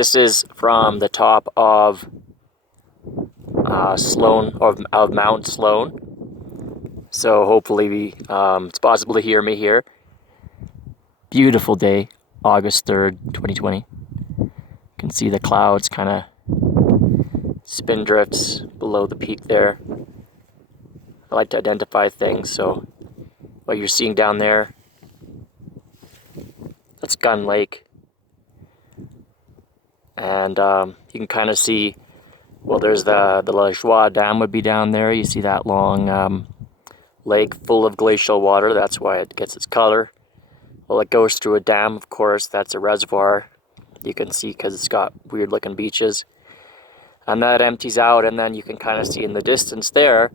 This is from the top of Sloan, of Mount Sloan. So hopefully it's possible to hear me here. Beautiful day, August 3rd, 2020. You can see the clouds kind of spin drifts below the peak there. I like to identify things, so what you're seeing down there, that's Gun Lake. And you can kind of see, well, there's the La Joie Dam would be down there. You see that long lake full of glacial water. That's why it gets its color. Well, it goes through a dam, of course. That's a reservoir. You can see because it's got weird looking beaches. And that empties out, and then you can kind of see in the distance there,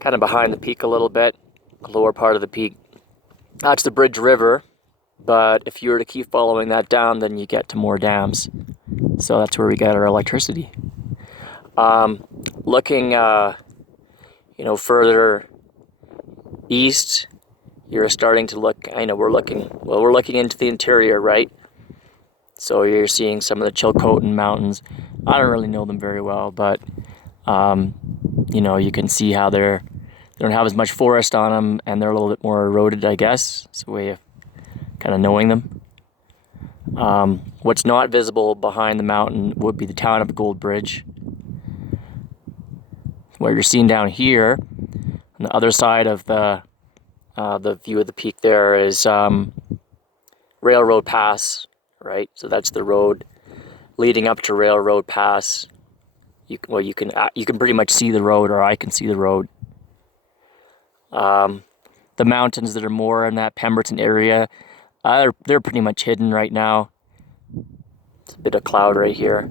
kind of behind the peak a little bit, the lower part of the peak. That's the Bridge River, but if you were to keep following that down, then you get to more dams. So that's where we get our electricity. Looking, further east, you're starting to look. We're looking into the interior, right? So you're seeing some of the Chilcotin Mountains. I don't really know them very well, but you can see how they don't have as much forest on them, and they're a little bit more eroded, I guess. It's a way of kind of knowing them. What's not visible behind the mountain would be the town of Goldbridge. What you're seeing down here, on the other side of the view of the peak there is Railroad Pass, right? So that's the road leading up to Railroad Pass. You can pretty much see the road, or I can see the road. The mountains that are more in that Pemberton area, they're pretty much hidden right now. It's a bit of cloud right here.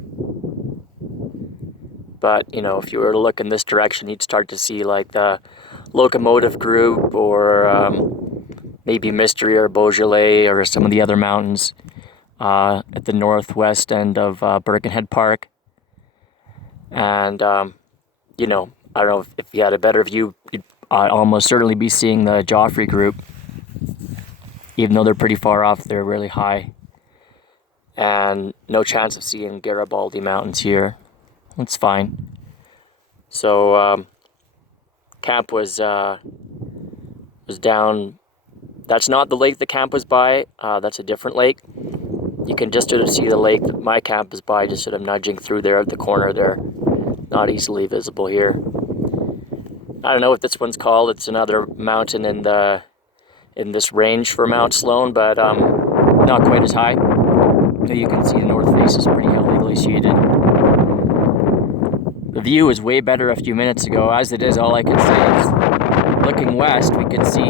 But, if you were to look in this direction, you'd start to see like the Locomotive Group, or maybe Mystery or Beaujolais, or some of the other mountains at the northwest end of Birkenhead Park. And, I don't know if you had a better view, you'd almost certainly be seeing the Joffrey Group. Even though they're pretty far off, they're really high. And no chance of seeing Garibaldi Mountains here. It's fine. So, camp was down. That's not the lake the camp was by. That's a different lake. You can just sort of see the lake that my camp is by, just sort of nudging through there at the corner there. Not easily visible here. I don't know what this one's called. It's another mountain in this range for Mount Sloan, but not quite as high. You can see the north face is pretty heavily glaciated. The view is way better a few minutes ago. As it is, all I can say is, looking west, we can see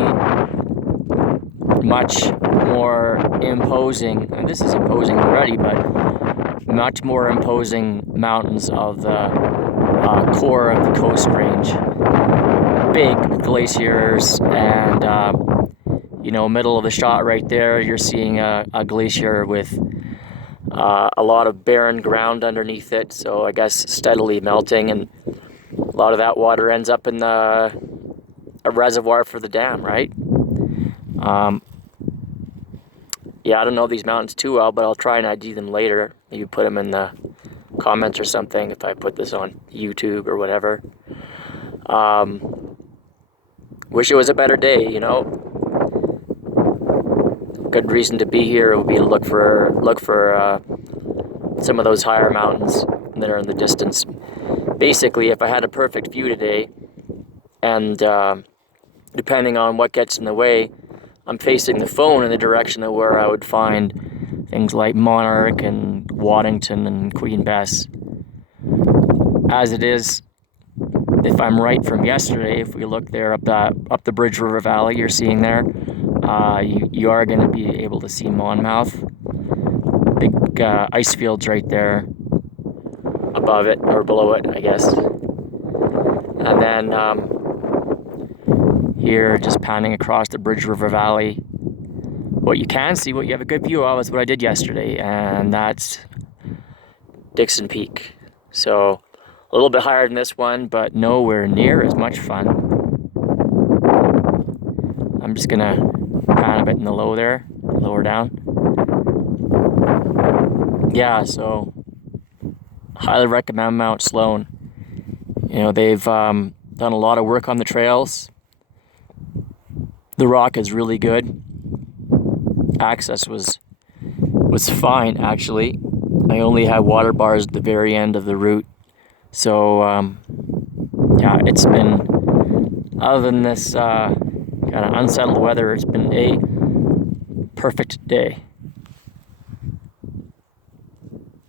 much more imposing, and this is imposing already, but much more imposing mountains of the core of the Coast Range. Big glaciers, and middle of the shot right there, you're seeing a glacier with a lot of barren ground underneath it, so I guess steadily melting, and a lot of that water ends up in a reservoir for the dam, right? I don't know these mountains too well, but I'll try and ID them later. Maybe put them in the comments or something if I put this on YouTube or whatever. Wish it was a better day, Good reason to be here would be to look for some of those higher mountains that are in the distance. Basically, if I had a perfect view today, and depending on what gets in the way, I'm facing the phone in the direction of where I would find things like Monarch and Waddington and Queen Bess. As it is, if I'm right from yesterday, if we look there up the Bridge River Valley, you're seeing there, you are going to be able to see Monmouth. Big ice fields right there above it, or below it, I guess. And then here, just panning across the Bridge River Valley, what you can see, what you have a good view of, is what I did yesterday, and that's Dixon Peak. So a little bit higher than this one, but nowhere near as much fun. I'm just gonna pan a bit in the low there, lower down. yeah, so highly recommend Mount Sloan. You know, they've done a lot of work on the trails. The rock is really good. Access was fine, actually. I only had water bars at the very end of the route. So, yeah, it's been, other than this kind of unsettled weather, it's been a perfect day.